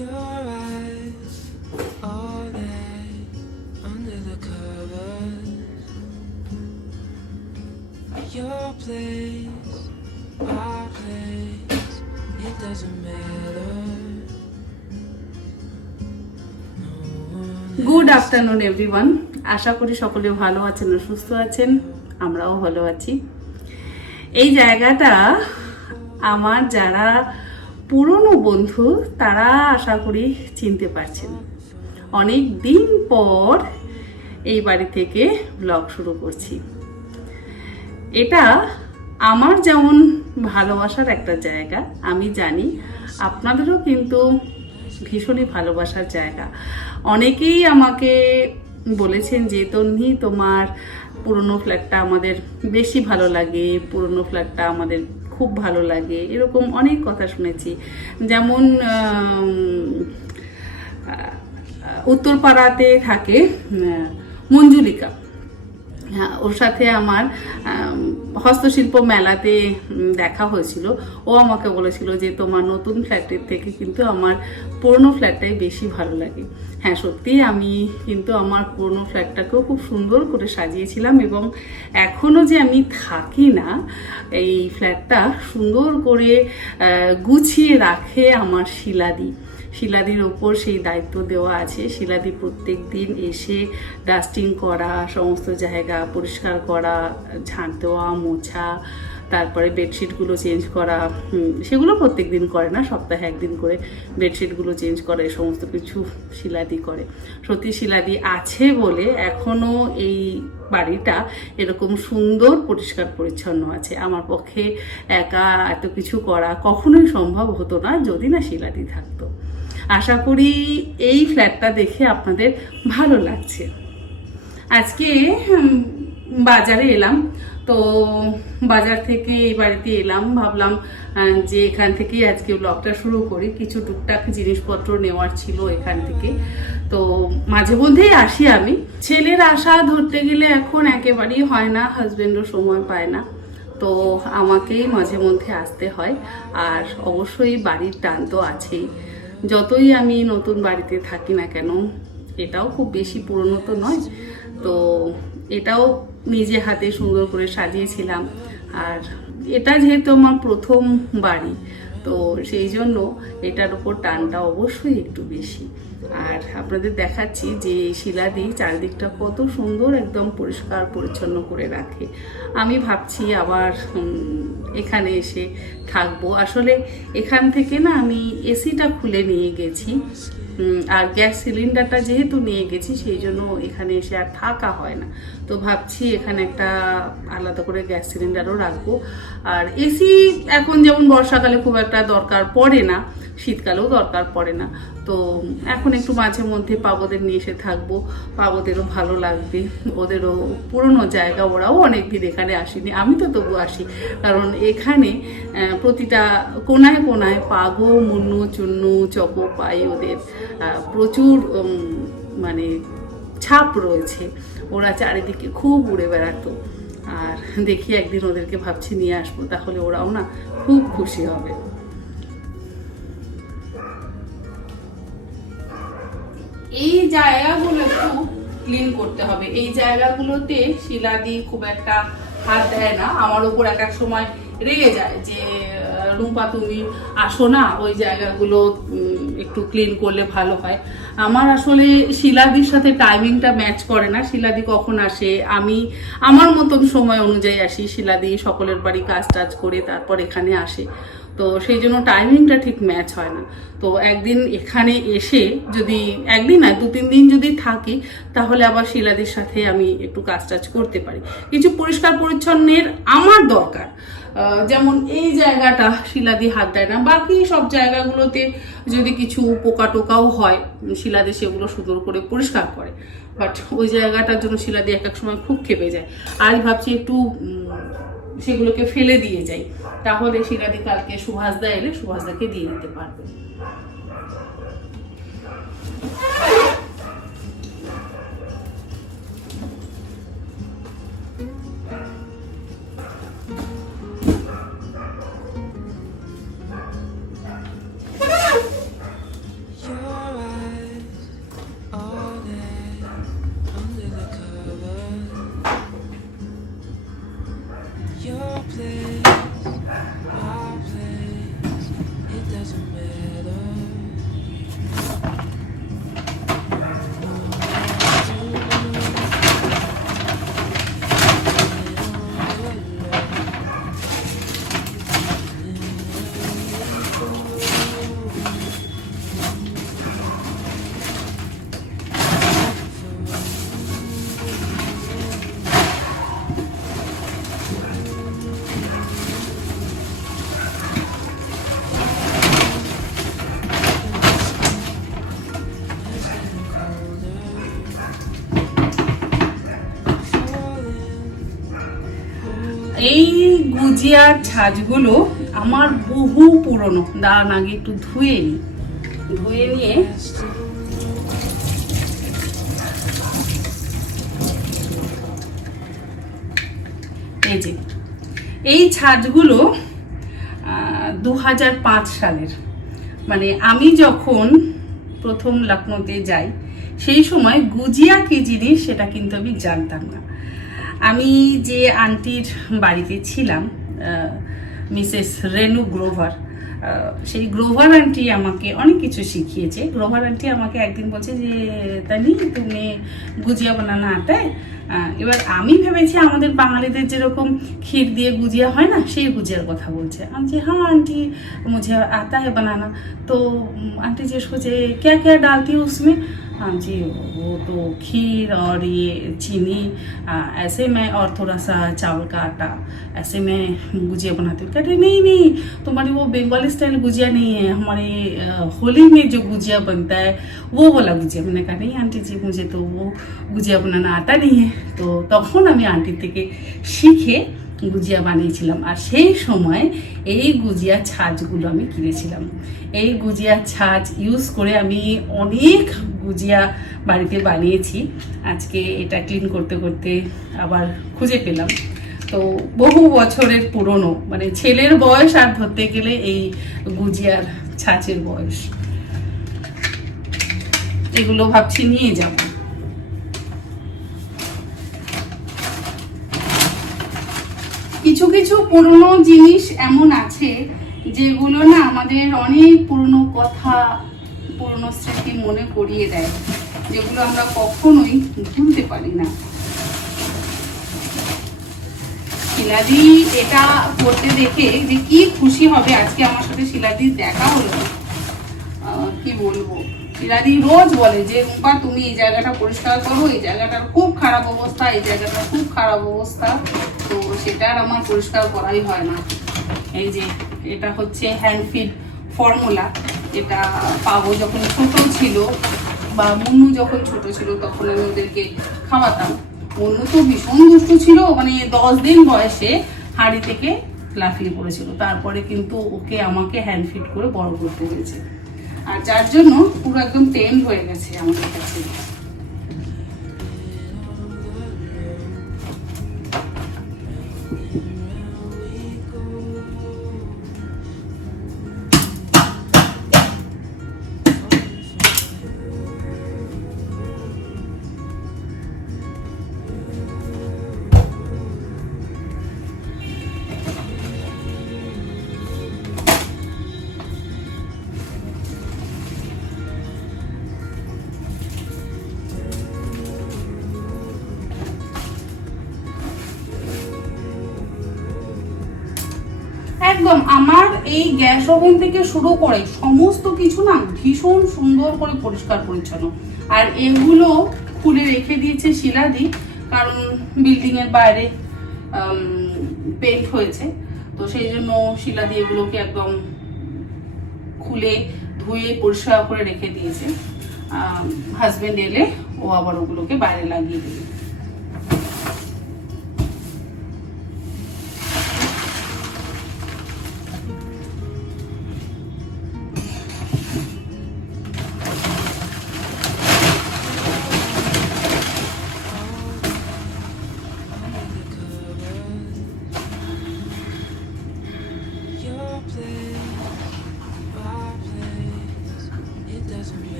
your eyes, all day under the covers. Your place, our place, it doesn't matter. Good afternoon everyone, আশা করি সকলে ভালো আছেন ও সুস্থ আছেন। আমরাও ভালো আছি। এই জায়গাটা আমার যারা পুরনো বন্ধু তারা আশা করি চিনতে পারছেন। অনেক দিন পর এই বাড়ি থেকে ব্লগ শুরু করছি। এটা আমার যেমন ভালোবাসার একটা জায়গা, আমি জানি আপনাদেরও কিন্তু ভীষণই ভালোবাসার জায়গা। অনেকেই আমাকে বলেছেন যে তন্নি, তোমার পুরনো ফ্ল্যাটটা আমাদের বেশি ভালো লাগে, পুরনো ফ্ল্যাটটা আমাদের খুব ভালো লাগে, এরকম অনেক কথা শুনেছি। যেমন উত্তরপাড়াতে থাকে মঞ্জুলিকা, হ্যাঁ, ওর সাথে আমার হস্তশিল্প মেলাতে দেখা হয়েছিল। ও আমাকে বলেছিল যে তোমার নতুন ফ্ল্যাটের থেকে কিন্তু আমার পুরনো ফ্ল্যাটটাই বেশি ভালো লাগে। হ্যাঁ, সত্যি আমি কিন্তু আমার পুরনো ফ্ল্যাটটাকেও খুব সুন্দর করে সাজিয়েছিলাম, এবং এখনও যে আমি থাকি না, এই ফ্ল্যাটটা সুন্দর করে গুছিয়ে রাখে আমার শিলাদির ওপর সেই দায়িত্ব দেওয়া আছে। শিলাদি প্রত্যেক দিন এসে ডাস্টিং করা, সমস্ত জায়গা পরিষ্কার করা, ঝাঁট দেওয়া, মোছা, তারপরে বেডশিটগুলো চেঞ্জ করা, সেগুলো প্রত্যেক দিন করে না, সপ্তাহে একদিন করে বেডশিটগুলো চেঞ্জ করে, সমস্ত কিছু শিলাদি করে। সত্যি শিলাদি আছে বলে এখনও এই বাড়িটা এরকম সুন্দর পরিষ্কার পরিচ্ছন্ন আছে। আমার পক্ষে একা এত কিছু করা কখনোই সম্ভব হতো না যদি না শিলাদি থাকতো। আশা করি এই ফ্ল্যাটটা দেখে আপনাদের ভালো লাগছে। আজকে বাজারে এলাম, তো বাজার থেকে এই বাড়িতে এলাম, ভাবলাম যে এখান থেকেই আজকে ব্লগটা শুরু করি। কিছু টুকটাক জিনিসপত্র নেওয়ার ছিল এখান থেকে, তো মাঝে মধ্যেই আসি আমি। ছেলের আশা ধরতে গেলে এখন একেবারেই হয় না, হাজবেন্ডও সময় পায় না, তো আমাকেই মাঝে মধ্যে আসতে হয়। আর অবশ্যই বাড়ির টান তো আছেই। যতই আমি নতুন বাড়িতে থাকি না কেন, এটাও খুব বেশি পুরনো তো নয়, তো এটাও নিজে হাতে সুন্দর করে সাজিয়েছিলাম। আর এটা যেহেতু আমার প্রথম বাড়ি, তো সেই জন্য এটার উপর টানটা অবশ্যই একটু বেশি। আর আপনাদের দেখাচ্ছি যে শিলাদি চারিদিকটা কত সুন্দর একদম পরিষ্কার পরিচ্ছন্ন করে রাখে। আমি ভাবছি আবার এখানে এসে থাকবো। আসলে এখান থেকে না আমি এসিটা খুলে নিয়ে গেছি, আর গ্যাস সিলিন্ডারটা যেহেতু নিয়ে গেছি সেই জন্য এখানে এসে আর থাকা হয় না। তো ভাবছি এখানে একটা আলাদা করে গ্যাস সিলিন্ডারও রাখবো। আর এসি এখন যেমন বর্ষাকালে খুব একটা দরকার পড়ে না, শীতকালেও দরকার পড়ে না, তো এখন একটু মাঝে মধ্যে পাবদের নিয়ে এসে থাকবো। পাবদেরও ভালো লাগবে, ওদেরও পুরনো জায়গা, ওরাও অনেকদিন এখানে আসেনি, আমি তো তবু আসি, কারণ এখানে প্রতিটা কোনায় কোনায় পাগো, মুন্নু, চুন্নু, চকো পাই, ওদের প্রচুর মানে ছাপ রয়েছে। ওরা চারিদিকে খুব উড়ে বেড়াতো, আর দেখি একদিন ওদেরকে ভাবছি নিয়ে আসবো, তাহলে ওরাও না খুব খুশি হবে। এই জায়গাগুলো একটু ক্লিন করতে হবে। এই জায়গাগুলোতে শিলাদি খুব একটা হাত দেয় না, আমার উপর এক এক সময় রেগে যায় যে রুম্পা তুমি আসো না, ওই জায়গাগুলো একটু ক্লিন করলে ভালো হয়। আমার আসলে শিলাদির সাথে টাইমিংটা ম্যাচ করে না। শিলাদি কখন আসে, আমি আমার মতন সময় অনুযায়ী আসি, শিলাদি সকলের বাড়ি কাজ টাজ করে তারপর এখানে আসে, তো সেই জন্য টাইমিংটা ঠিক ম্যাচ হয় না। তো একদিন এখানে এসে যদি একদিন না 2-3 দিন যদি থাকি, তাহলে আবার শিলাদির সাথে আমি একটু কাজ টাজ করতে পারি। কিছু পরিষ্কার পরিচ্ছন্নের আমার দরকার, যেমন এই জায়গাটা শিলাদি হাত দেয় না, বাকি সব জায়গাগুলোতে যদি কিছু পোকা টোকাও হয় শিলাদি সেগুলো সুন্দর করে পরিষ্কার করে, বাট ওই জায়গাটার জন্য শিলাদি এক এক সময় খুব ক্ষেপে যায়। আজ ভাবছি একটু সেগুলোকে ফেলে দিয়ে যাই, তাহলে শিলাদি কালকে সুভাষদা এলে সুভাষদাকে দিয়ে দিতে পারবে। Your গুজিয়ার ছাঁচগুলো আমার বহু পুরনো। দাঁড়ান আগে একটু ধুয়ে নিয়ে এই যে এই ছাঁচগুলো 2005 সালের, মানে আমি যখন প্রথম লখনৌতে যাই সেই সময় গুজিয়া কি জিনিস সেটা কিন্তু আমি জানতাম না। আমি যে আন্টির বাড়িতে ছিলাম, মিসেস রেনু গ্রোভার, সেই গ্রোভার আন্টি আমাকে অনেক কিছু শিখিয়েছে। গ্রোভার আন্টি আমাকে একদিন বলছে যে তানি তুমি গুজিয়া বানানো আটায়। এবার আমি ভেবেছি আমাদের বাঙালিদের যেরকম ক্ষীর দিয়ে গুজিয়া হয় না, সেই গুজিয়ার কথা বলছে। আমি যে हाँ आंटी मुझे आता है बनाना। तो आंटी जी उसको जे क्या क्या डालती है उसमें? हाँ जी वो तो खीर और ये चीनी ऐसे में और थोड़ा सा चावल का आटा, ऐसे में गुजिया बनाती हूँ। कहते नहीं नहीं तुम्हारी वो बंगाली स्टाइल गुजिया नहीं है, हमारे होली में जो गुजिया बनता है वो वाला गुजिया। मैंने कहा नहीं आंटी जी मुझे तो वो गुजिया बनाना आता नहीं है। তো তখন আমি আন্টির থেকে শিখে গুজিয়া বানিয়েছিলাম। আর সেই সময় এই গুজিয়া ছাঁচগুলো আমি কিনেছিলাম। এই গুজিয়া ছাঁচ ইউজ করে আমি অনেক গুজিয়া বাড়িতে বানিয়েছি। আজকে এটা ক্লিন করতে করতে আবার খুঁজে পেলাম। তো বহু বছরের পুরনো, মানে ছেলের বয়স আর ধরতে গেলে এই গুজিয়ার ছাঁচের বয়স। এগুলো ভাবছি নিয়ে যাব। কিছু কিছু পুরনো জিনিস এমন আছে যেগুলো না আমাদের অনেক পুরনো কথা, পুরনো স্মৃতি মনে করিয়ে দেয়, যেগুলো আমরা কখনোই ভুলতে পারি না। শিলাদি এটা করতে দেখে যে কি খুশি হবে। আজকে আমার সাথে শিলাদির দেখা হলো, কি বলবো, শিলাদি রোজ বলে যে রুম্পা তুমি এই জায়গাটা পরিষ্কার করো, এই জায়গাটার খুব খারাপ অবস্থা, এই জায়গাটার খুব খারাপ অবস্থা। তো সেটা আর আমার পরিষ্কার করাই হয় না। এই যে এটা হচ্ছে হ্যান্ড ফিড ফর্মুলা, এটা পাবো যখন ছোট ছিল বা মুন্নু যখন ছোট ছিল তখন আমি ওদেরকে খাওয়াতাম। মুন্নু তো ভীষণ দুষ্টু ছিল, মানে 10 দিন বয়সে হাঁড়ি থেকে লাফিয়ে পড়েছিল। তারপরে কিন্তু ওকে আমাকে হ্যান্ড ফিড করে বড় করতে হয়েছে, আর যার জন্য পুরো একদম টেম হয়ে গেছে আমাদের কাছে। একদম আমার এই গ্যাস ওভেন থেকে শুরু করে সমস্ত কিছু না ভীষণ সুন্দর করে পরিষ্কার পরিচ্ছন্ন। আর এগুলো খুলে রেখে দিয়েছে শিলাদি, কারণ বিল্ডিং এর বাইরে পেন্ট হয়েছে, তো সেই জন্য শিলাদি এগুলোকে একদম খুলে ধুয়ে পরিষ্কার করে রেখে দিয়েছে। হাজবেন্ড এলে ও আবার ওগুলোকে বাইরে লাগিয়ে দেবে।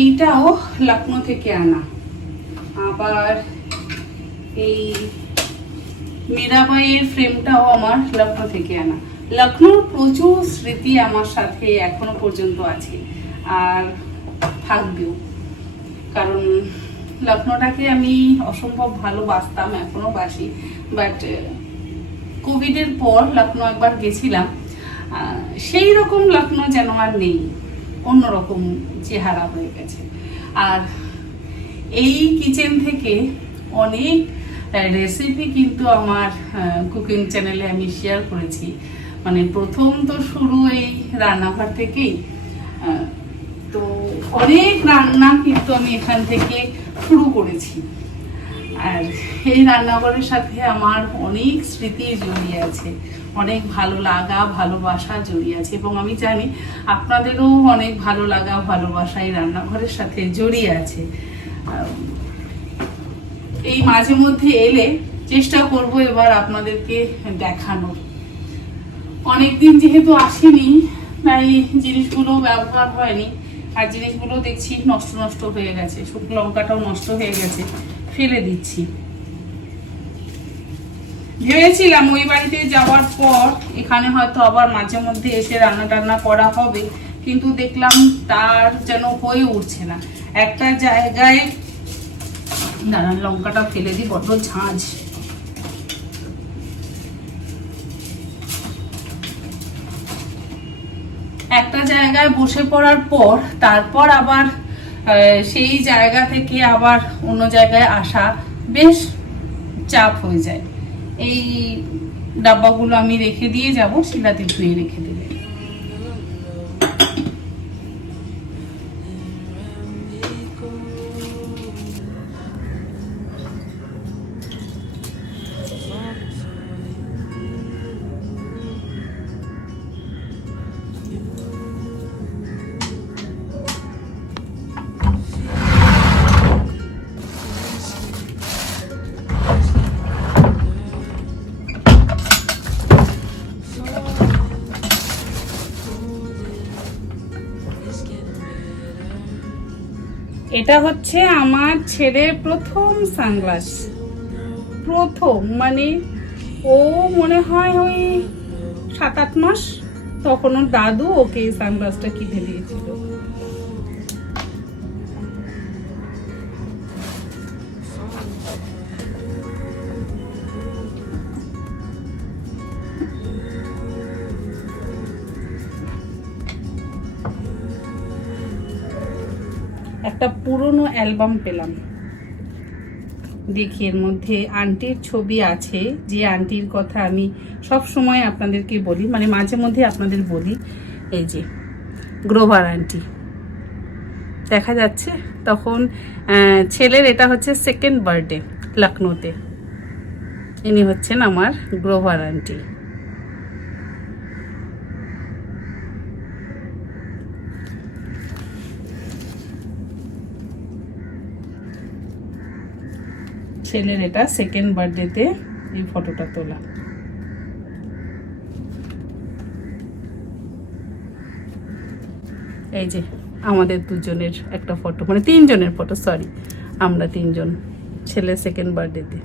এইটাও লখনৌ থেকে আনা। আবার এই মীরাবাইয়ের ফ্রেমটাও আমার লখনৌ থেকে আনা। লখনৌর প্রচুর স্মৃতি আমার সাথে এখনো পর্যন্ত আছে আর থাকবেও, কারণ লখনৌটাকে আমি অসম্ভব ভালোবাসতাম, এখনো বাসি। বাট কোভিডের পর লখনৌ একবার গেছিলাম, সেই রকম লখনৌ যেন আর নেই, অন্যরকম চেহারা হয়ে গেছে। আর এই কিচেন থেকে অনেক রেসিপি কিন্তু আমার কুকিং চ্যানেলে আমি শেয়ার করেছি। মানে প্রথম তো শুরু এই রান্নাঘর থেকেই। তো অনেক রান্না কিন্তু আমি এখান থেকে শুরু করেছি। আর এই রান্নাঘরের সাথে আমার অনেক স্মৃতি জড়িয়ে আছে, অনেক ভালো লাগা ভালোবাসা জড়িয়ে আছে, এবং আমি জানি আপনাদেরও অনেক ভালো লাগা ভালোবাসা এই রান্নাঘরের সাথে জড়িয়ে আছে। এই মাঝে মধ্যে এলে চেষ্টা করব এবার আপনাদেরকে দেখানোর। অনেকদিন যেহেতু আসেনি তাই জিনিসগুলো ব্যবহার হয়নি, আর জিনিসগুলো দেখছি নষ্ট নষ্ট হয়ে গেছে, শুকনো লঙ্কাটাও নষ্ট হয়ে গেছে, ফেলে দিচ্ছি। ভেবেছিলাম ওই বাড়িতে যাওয়ার পর এখানে হয়তো আবার মাঝে মধ্যে এসে রান্না টান্না করা হবে, কিন্তু দেখলাম তার যেন হয়ে উঠছে না। একটা জায়গায় দাঁড়ান, লঙ্কাটা ফেলে দিই, বড্ড ঝাঁঝ। একটা জায়গায় বসে পড়ার পর তারপর আবার সেই জায়গা থেকে আবার অন্য জায়গায় আসা বেশ চাপ হয়ে যায়। এই ডাব্বাগুলো আমি রেখে দিয়ে যাব, শিলাতে ধুয়ে রেখে দেবে। এটা হচ্ছে আমার ছেলের প্রথম সানগ্লাস, প্রথম মানে ও মনে হয় ওই 7-8 মাস, তখন ওর দাদু ওকে এই সানগ্লাসটা কিনে দিয়েছিল। একটা পুরনো অ্যালবাম পেলাম, দেখি এর মধ্যে আন্টির ছবি আছে, যে আন্টির কথা আমি সব সময় আপনাদেরকে বলি, মানে মাঝে মধ্যে আপনাদের বলি। এই যে গ্রোভার আন্টি দেখা যাচ্ছে, তখন ছেলের এটা হচ্ছে 2nd বার্থডে লখনৌতে। ইনি হচ্ছেন আমার গ্রোভার আন্টি। ছেলের এটা 2nd বার্থডেতে এই ফটোটা তোলা। এই যে আমাদের দুজনের একটা ফটো, মানে 3 জনের ফটো, সরি আমরা 3 জন, ছেলের 2nd বার্থডেতে।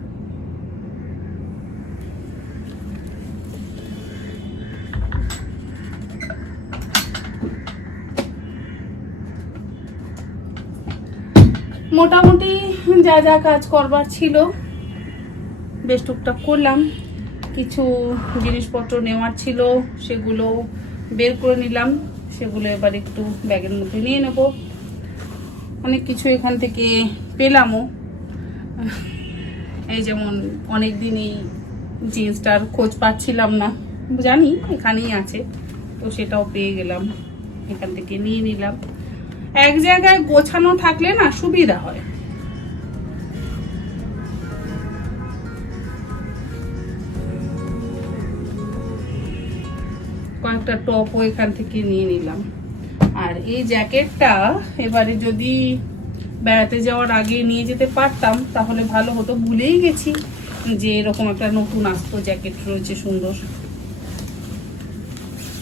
মোটামুটি যা যা কাজ করবার ছিল বেশ টুকটাক করলাম। কিছু জিনিসপত্র নেওয়ার ছিল সেগুলো বের করে নিলাম, সেগুলো এবার একটু ব্যাগের মধ্যে নিয়ে নেব। অনেক কিছু এখান থেকে পেলামও, এই যেমন অনেকদিন এই জিন্সটার খোঁজ পাচ্ছিলাম না, জানি এখানেই আছে, তো সেটাও পেয়ে গেলাম, এখান থেকে নিয়ে নিলাম। এক জায়গায় গোছানো থাকলে না সুবিধা হয়। কয়েকটা টপও এখান থেকে নিয়ে নিলাম। আর এই জ্যাকেটটা এবারে যদি বেড়াতে যাওয়ার আগে নিয়ে যেতে পারতাম তাহলে ভালো হতো, ভুলেই গেছি যে এরকম একটা নতুন আসতো জ্যাকেট রয়েছে সুন্দর।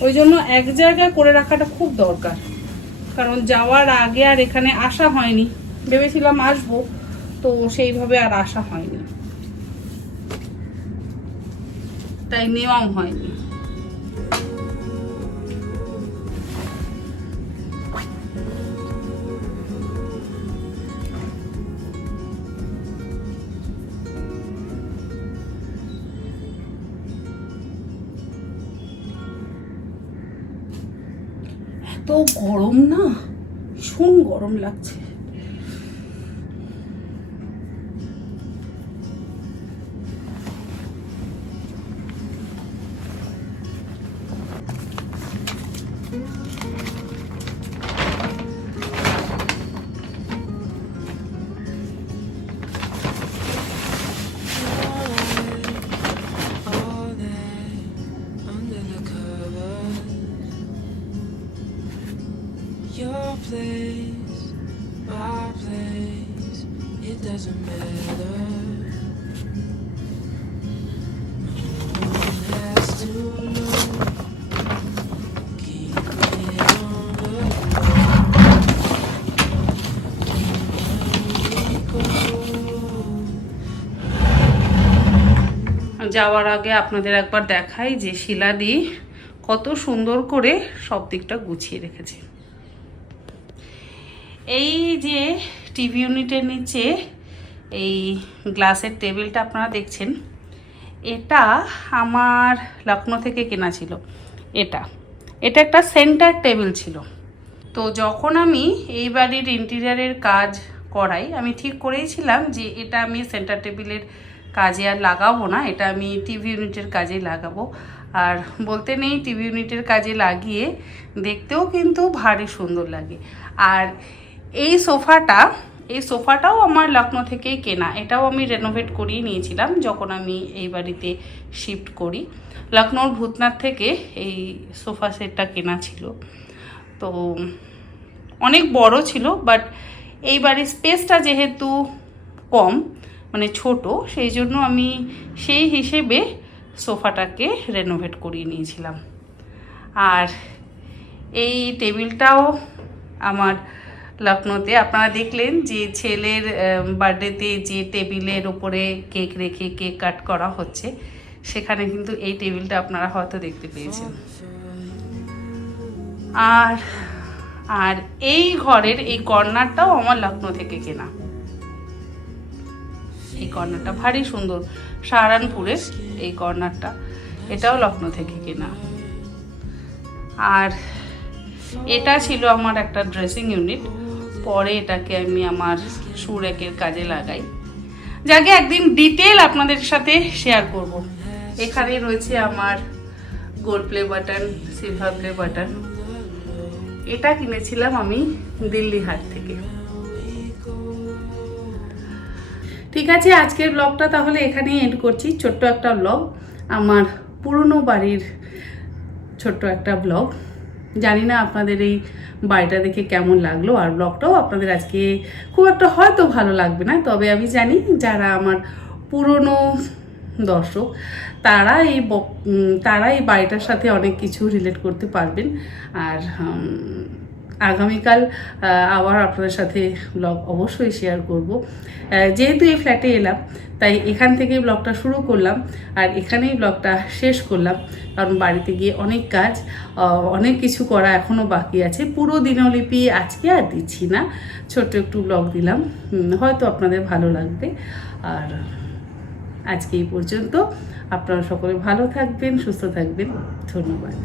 ওই জন্য এক জায়গায় করে রাখাটা খুব দরকার, কারণ যাওয়ার আগে আর এখানে আসা হয়নি, ভেবেছিলাম আসবো, তো সেইভাবে আর আসা হয়নি, তাই নেওয়াও হয়নি। এত গরম না, ভীষণ গরম লাগছে। place, my place. It doesn't matter. No one has to know. Keep it on the low. যাওয়ার আগে আপনাদের একবার দেখাই যে শিলাদি কত সুন্দর করে সব দিকটা গুছিয়ে রেখেছে। এই যে টিভি ইউনিটের নিচে এই গ্লাসের টেবিলটা আপনারা দেখছেন, এটা আমার লখনৌ থেকে কেনা ছিল। এটা একটা সেন্টার টেবিল ছিল। তো যখন আমি এই বাড়ির ইন্টেরিয়ারের কাজ করাই, আমি ঠিক করেইছিলাম যে এটা আমি সেন্টার টেবিলের কাজে আর লাগাবো না, এটা আমি টিভি ইউনিটের কাজে লাগাবো। আর বলতে নেই, টিভি ইউনিটের কাজে লাগিয়ে দেখতেও কিন্তু ভারী সুন্দর লাগে। আর এই সোফাটাও আমার লখনৌ থেকেই কেনা। এটাও আমি রেনোভেট করিয়ে নিয়েছিলাম যখন আমি এই বাড়িতে শিফট করি। লখনৌর ভূতনাথ থেকে এই সোফা সেটটা কেনা ছিল। তো অনেক বড় ছিল, বাট এই বাড়ির স্পেসটা যেহেতু কম, মানে ছোট, সেই জন্য আমি সেই হিসেবে সোফাটাকে রেনোভেট করিয়ে নিয়েছিলাম। আর এই টেবিলটাও আমার লখনৌতে, আপনারা দেখলেন যে ছেলের বার্থডেতে যে টেবিলের ওপরে কেক রেখে কেক কাট করা হচ্ছে, সেখানে কিন্তু এই টেবিলটা আপনারা হয়তো দেখতে পেয়েছেন। আর এই ঘরের এই কর্নারটাও আমার লখনৌ থেকে কেনা। এই কর্নারটা ভারী সুন্দর, সাহারানপুরের এই কর্নারটা, এটাও লখনৌ থেকে কেনা। আর এটা ছিল আমার একটা ড্রেসিং ইউনিট, পরে এটাকে আমি আমার শু র্যাকের কাজে লাগাই। যাকে একদিন ডিটেল আপনাদের সাথে শেয়ার করব। এখানে রয়েছে আমার gold play button, silver play button. এটা কিনেছিলাম আমি দিল্লি হাট থেকে। ঠিক আছে, আজকের ব্লগটা তাহলে এখানেই এন্ড করছি। ছোট্ট একটা ব্লগ, আমার পুরনো বাড়ির ছোট্ট একটা ব্লগ। জানি না আপনাদের এই বাড়িটা দেখে কেমন লাগলো, আর ব্লগটাও আপনাদের আজকে খুব একটা হয়তো ভালো লাগবে না, তবে আমি জানি যারা আমার পুরনো দর্শক তারা এই বাড়িটার সাথে অনেক কিছু রিলেট করতে পারবেন। আর আগামীকাল আবার আপনাদের সাথে ব্লগ অবশ্যই শেয়ার করব। যেহেতু এই ফ্ল্যাটে এলাম, তাই এখান থেকেই ব্লগটা শুরু করলাম আর এখানেই ব্লগটা শেষ করলাম, কারণ বাড়িতে গিয়ে অনেক কাজ, অনেক কিছু করা এখনও বাকি আছে। পুরো দিনলিপি আজকে আর দিচ্ছি না, ছোট্ট একটু ব্লগ দিলাম, হয়তো আপনাদের ভালো লাগবে। আর আজকে এই পর্যন্ত। আপনারা সকলে ভালো থাকবেন, সুস্থ থাকবেন। ধন্যবাদ।